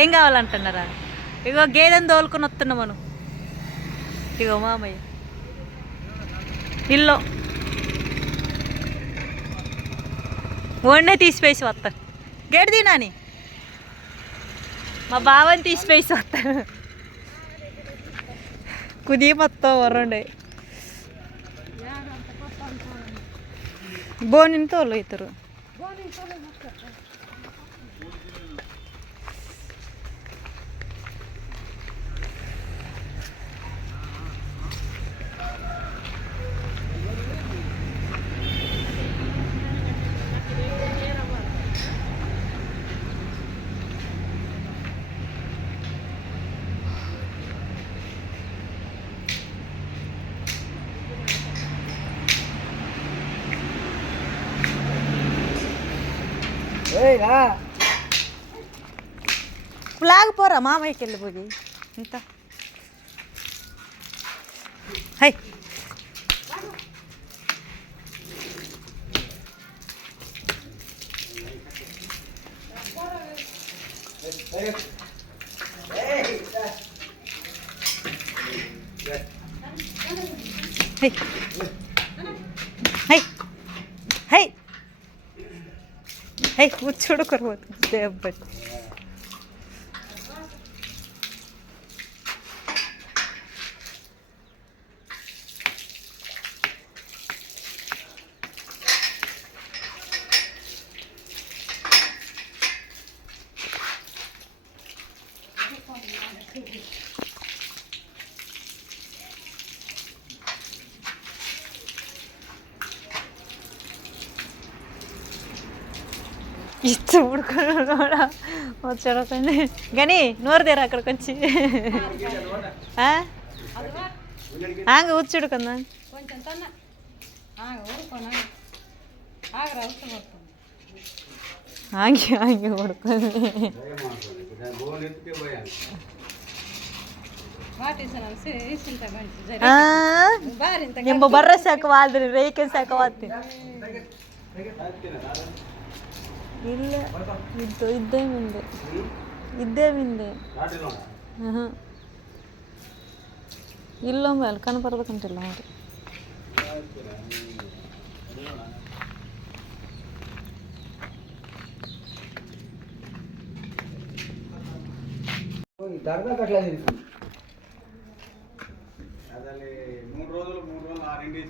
ఏం కావాలంటున్నారా? ఇగో గేదెని తోలుకొని వస్తున్నాం మనం. ఇగో మామయ్య. ఇల్లు. ఓడినే తీసిపేసి వస్తాను గేడు తినాని? మా బావని తీసిపేసి వస్తాను ಕುದಿ ಬತ್ತೋ ಹೊರೊಂಡೆ ಬೋನಿನ ತೋಲು ಇತರು ఫ్లాగ్ పోరా మామయ్యకి వెళ్ళిపోయి ఇంత హై హై वो छोड़ो कर दे। अब ఇచ్చు కూడా వచ్చాడు కానీ నోరు తీరా అక్కడికి వచ్చి ఆంగ కూర్చుడు కదా కొంచెం తన్న ఊరుకోనా ఆగరా అవసరం వస్తుంది ఆంగి ఆంగి పడుకుంది వాటిస్తున్నాను ఇస్తుంటా మంచి ఆ, బారింత ఎంబ బర్ర ಇಲ್ಲ ಇದ್ದು ಇದ್ದೇ ಮುಂದೆ ಇದ್ದೇ ಮುಂದೆ ಹಾಂ ಇಲ್ಲೊಮ್ಮೆ ಅಲ್ಲಿ ಕಣ್ಬರ್ಬೇಕಂತಿಲ್ಲ ಅವರು దర్గా కట్లా అదే మూడు రోజులు మూడు రోజులు ఆ రెండు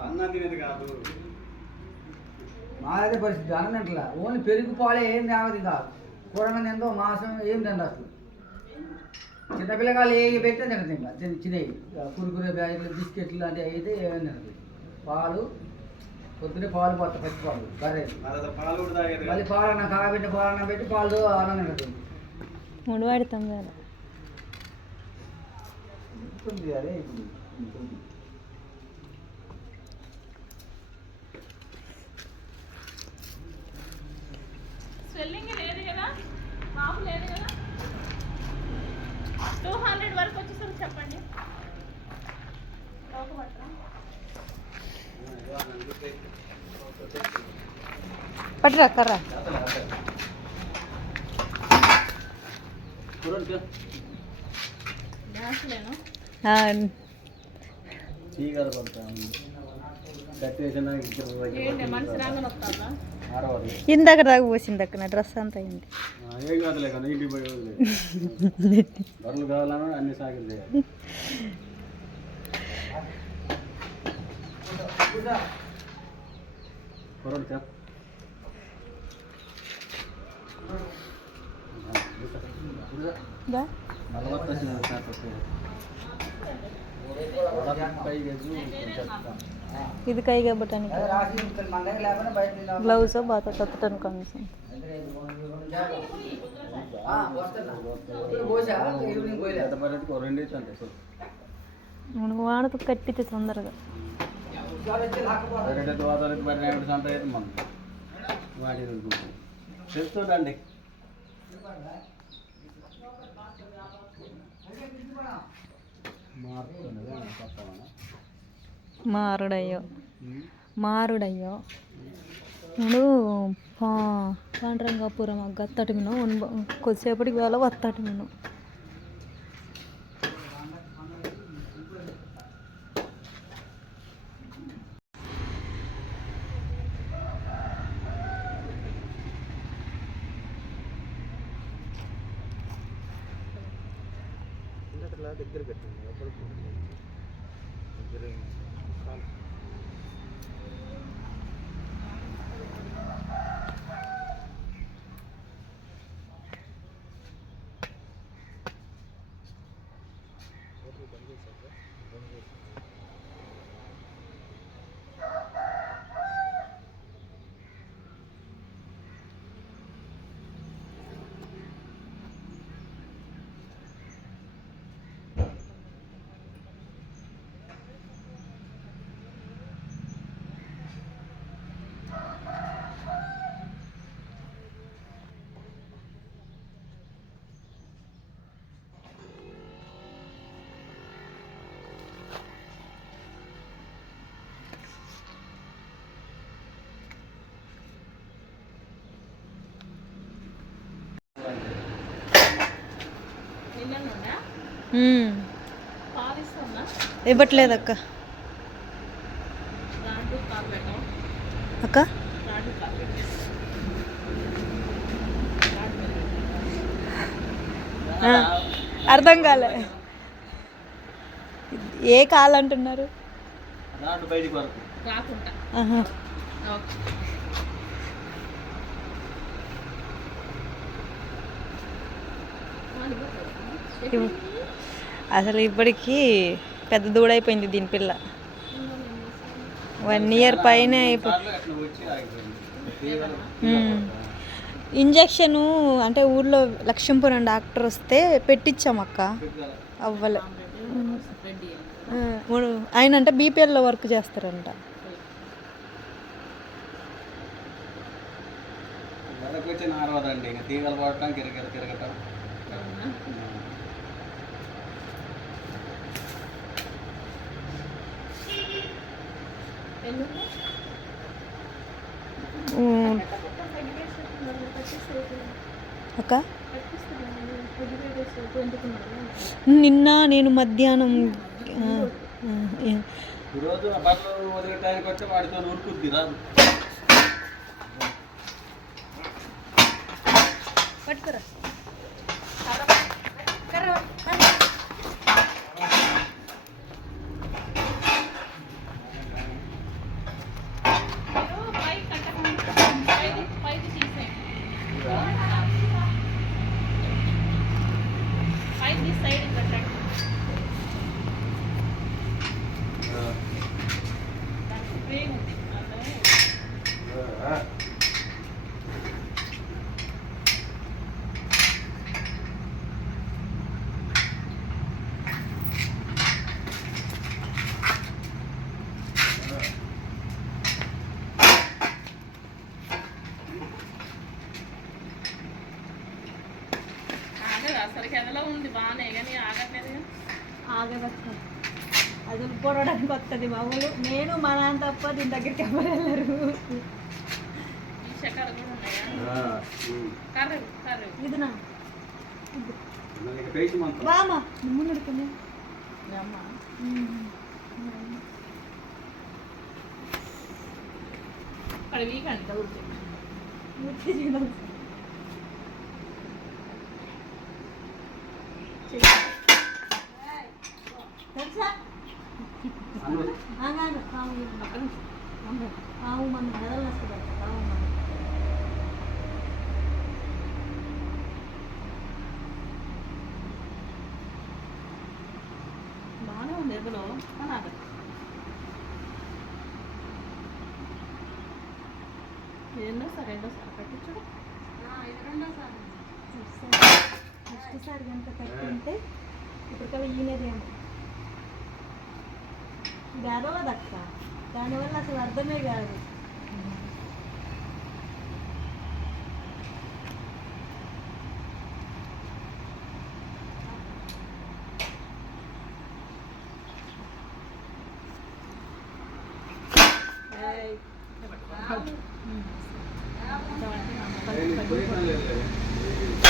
అన్నం తినేది కాదు మా అదే పరిస్థితి అన్నట్ల. ఓన్లీ పెరుగు పాలే ఏం తేవది కాదు కూరగాయలు ఎంతో మాంసం ఏం తిండి అసలు. చిన్నపిల్లగాళ్ళు ఏ పెట్టే తినదు ఇంకా. చిన్న చిన్నవి కురుకురే బ్యాగులు బిస్కెట్లు లాంటివి అయితే ఏమైనా తినదు పాలు పొద్దునే పాలు పోతా పచ్చి పాలు పాలు తాగేది మళ్ళీ కాదు. పాలన్న కాగబెట్టి పాలన్న పెట్టి పాలు అన్నం తినదు మూడు వాడుతాం కదా. ఉంటుంది అదే ఇప్పుడు ఉంటుంది. స్వెల్లింగ్ లేదు కదా? మామూలు లేదు కదా? టూ హండ్రెడ్ వరకు వచ్చేసరికి చెప్పండి. పట్టురా కర్ర. డాన్స్లేను ఆ, చీకటి పడతా గట్టి వేసిన ఇద్దరు ఏంటి మనిషి రాగానే వస్తుందా ఆరవది ఇందాక దాకా పోసింది అక్క నా డ్రెస్ అంతా అయింది ఏం ఇది కైగా బట్టడానికి అదే బాత కనీసం. మనకు వాడకు కట్టితే తొందరగా. ఒకసారి లాక్కుపోతా. రెండు వాతావరణం మరి నేను సంత అయితే మనం వాడి చెప్తుండండి మారుతున్నదా కొత్తవానా మారుడయ్యో. మారుడయ్యో. పా పాండ్రంగాపురం గత్తటి విను కొద్దిసేపటికి వేళ వత్తటి విను దగ్గర కట్టండి ఎక్కడ దగ్గర పెట్టాం అక్క. ఆ, అర్థం కాలే. ఏ కాలు అంటున్నారు? రాకుండా. అసలు ఇప్పటికీ పెద్ద దూడైపోయింది దీని పిల్ల. వన్ ఇయర్ పైన. ఇంజక్షను అంటే ఊర్లో లక్ష్మీపురం డాక్టర్ వస్తే పెట్టించాం అక్క. అవ్వలే. ఆయన అంటే బీపీఎల్లో వర్క్ చేస్తారంట. వెనక్కి వచ్చి నారవదండి ఇంకా తీగలు పడటం కిరకిర తిరగటం అక్క? నిన్న నేను మధ్యాహ్నం ఆ, ఆ, ఏ- ఈరోజు ఆ బట్టలు వదిలేటానికి వచ్చి వాడితో ఉరుకుద్ది రాదు. పట్టుకురా మీరు పైకి కట్టకుండా పైకి పైకి తీసేయండి పైకి తీసి సైడ్ కట్టండి దానికి స్ప్రే ఉంది అర్థమే ఆగదు అసలుకి ఎదలో ఉంది బాగానే కానీ ఆగట్లేదు ఆగదక్క అది పొడవడానికి వస్తుంది మా ఊళ్ళు నేను మా నాన్న తప్ప దీని దగ్గరికి ఎవరు వెళ్ళరు ఈ చక్కెర కూడా ఉన్నాయా కర్రీ కర్రీ ఇది నా పేసి మంత్రం బామా ముందు నడుకునే మీ అమ్మ అక్కడ వీకండి తగులుతుంది తెలుసా అను ఆవు కావు కావు మన మెదలు నష్టపడతా ఆవు మన బాగానే ఉంది ఎదులో కానీ ఆగదు రెండోసారి. రెండోసారి కట్టించడం ఇది రెండోసారి నెక్స్ట్ సారి కనుక ఇప్పుడు కదా ఈయనదేమో గడవదు అక్క దానివల్ల అసలు అర్థమే కాదు. Thank you.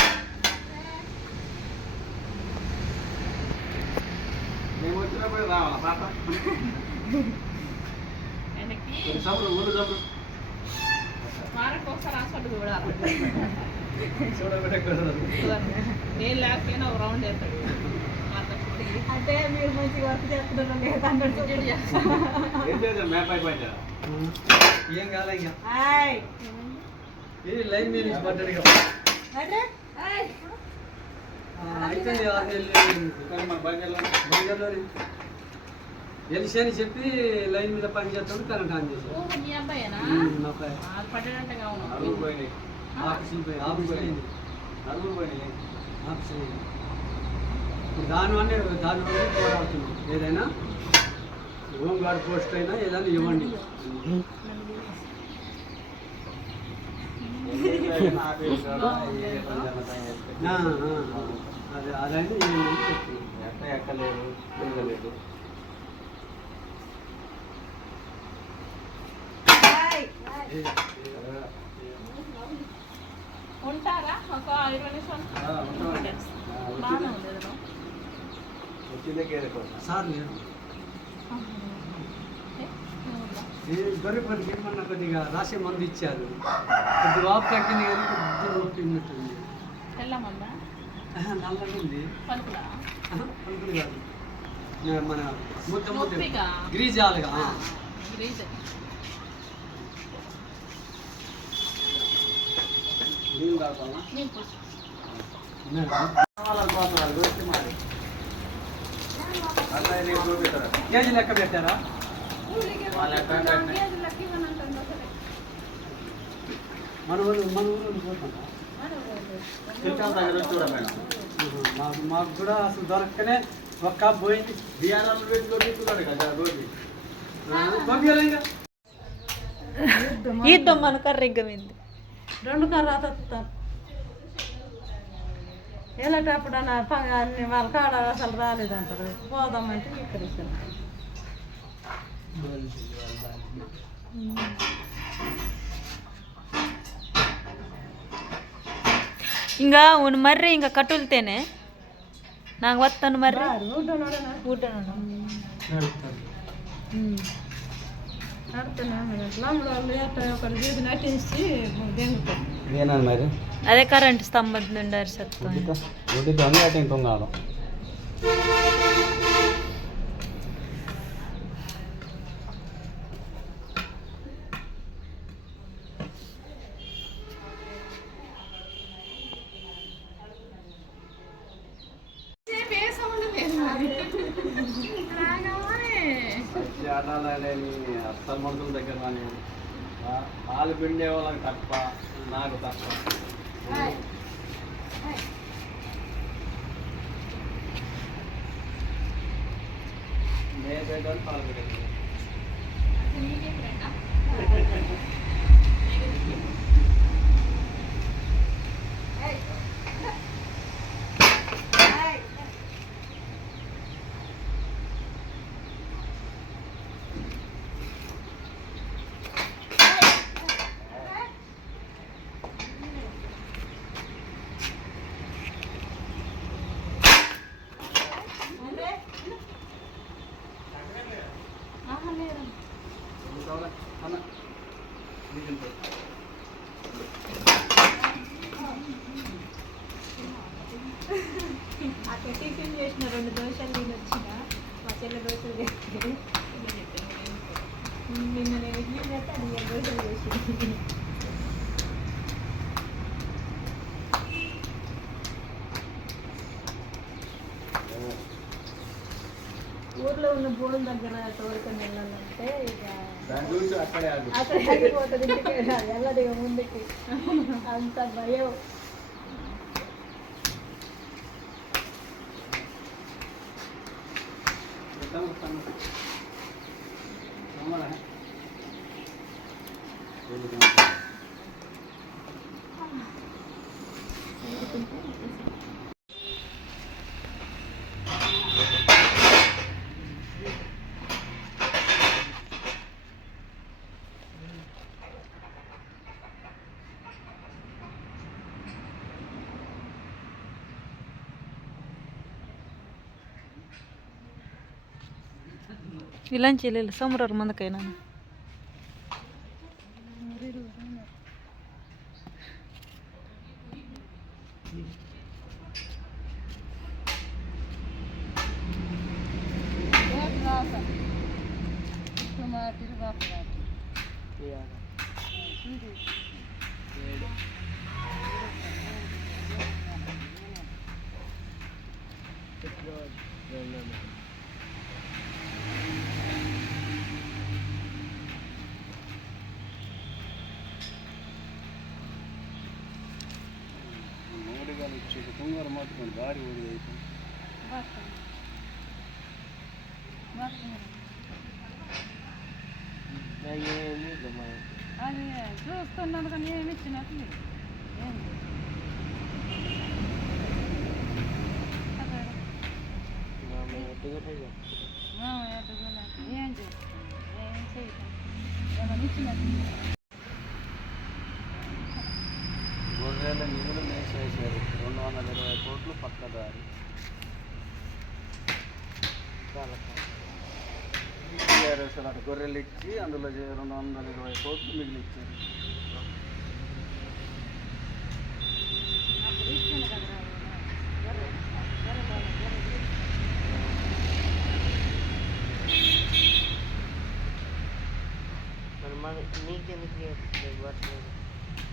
నేను లేకపోయినా రౌండ్ వేస్తాడు. అంటే మీరు మంచిగా వర్క్ చేస్తున్నారు లేదా అన్నట్టు ఏం కాలే ఇది లైన్ మీద నుంచి పడ్డాడు మన బంగారు ఎలిసి అని చెప్పి లైన్ మీద పని చేస్తాడు కరెంట్ ఆన్ చేశాడు ఓ మీ అబ్బాయేనా? ఉమ్, నా పై అది పడ్డాడంటగా నలుగురు అవును పోయినాయి ఆఫీసులు పోయి ఆఫీస్ పోయింది నలుగురు పోయినాయి. ఆఫీస్ పోయింది ఇప్పుడు దానివల్లే దానివల్లే పోరాడుతున్నాం. ఏదైనా హోమ్ గార్డ్ పోస్ట్ అయినా ఏదైనా ఇవ్వండి. అదే అదైనా ఇవ్వండి అని చెప్తున్నాం ఎక్క ఎక్కలేదు ఉంటారా? ఒక ఇరవై నిమిషాలు? సార్? ఈ గొర్రె పనికి మొన్న కొద్దిగా రాసే మందు ఇచ్చారు. కొద్ది వాపు తగ్గింది కానీ కొద్దిగా నొప్పి ఉన్నట్టుంది. నల్లగా ఉంది పలుకులా? కాదు. మన ముద్ద ముద్ద? గ్రీజాలుగా కేజీ లెక్క పెట్టారా? మన ఊరు మన పోతుందా మాకు మాకు కూడా అసలు దొరకనే ఒక్క పోయింది బియ్యానాలు పెట్టి చూపిస్తున్నాడు కదా రోజు. పంపించాలి యుద్ధం మన కర్రెగ్గమైంది రెండు కర్ర తత్తారు వెళ్ళేటప్పుడు అన్న ప- అన్ని వాళ్ళ కాడ అసలు రాలేదంటారు పోదామంటే ఇక్కడ ఇచ్చాను ఇంకా ఉన్ మర్రి ఇంకా కట్టులతేనే నాకు వస్తాను మర్రి ఊటనోడనా ఊటను నడుతున్నాను నమ్ముడు మరి అదే కరెంట్ స్తంభం నుండి అరిసత్వం they're done for ఊర్లో ఉన్న బోర్డు దగ్గర తోడుకొని వెళ్ళాలంటే ఇక అక్కడే వెళ్ళిపోతుంది ఇంటికి వెళ్ళదు ఇక ముందుకి. అంత భయం. వస్తాం వస్తాం ವಿಲಂಚಿ ಇಲ್ಲ ಇಲ್ಲ ಸಮರವ್ರ ಮುಂದಕ್ಕೆ ನಾನು Thank you. మాత్రం భారీ ఊడి అయితే అది చూస్తున్నాడు కానీ ఏమి ఇచ్చినట్టు లేదు. ఏంది? అదే. ఆ, ఎట్టుకున్నా. ఏం చేస్తాం ఏం చేయటం ఏమన్నా ఇచ్చినట్టు లేదు. గొర్రెల నిధులు మేసేసారు రెండు వందల ఇరవై కోట్లు పక్కదారి టీఆర్ఎస్ అటు గొర్రెలు ఇచ్చి అందులో రెండు వందల ఇరవై కోట్లు మిగిలిచ్చారు గొర్రెలు.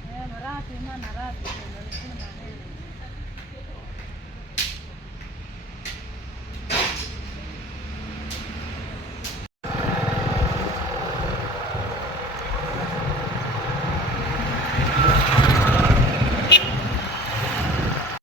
నేను రాత్రి మొన్న రాత్రి.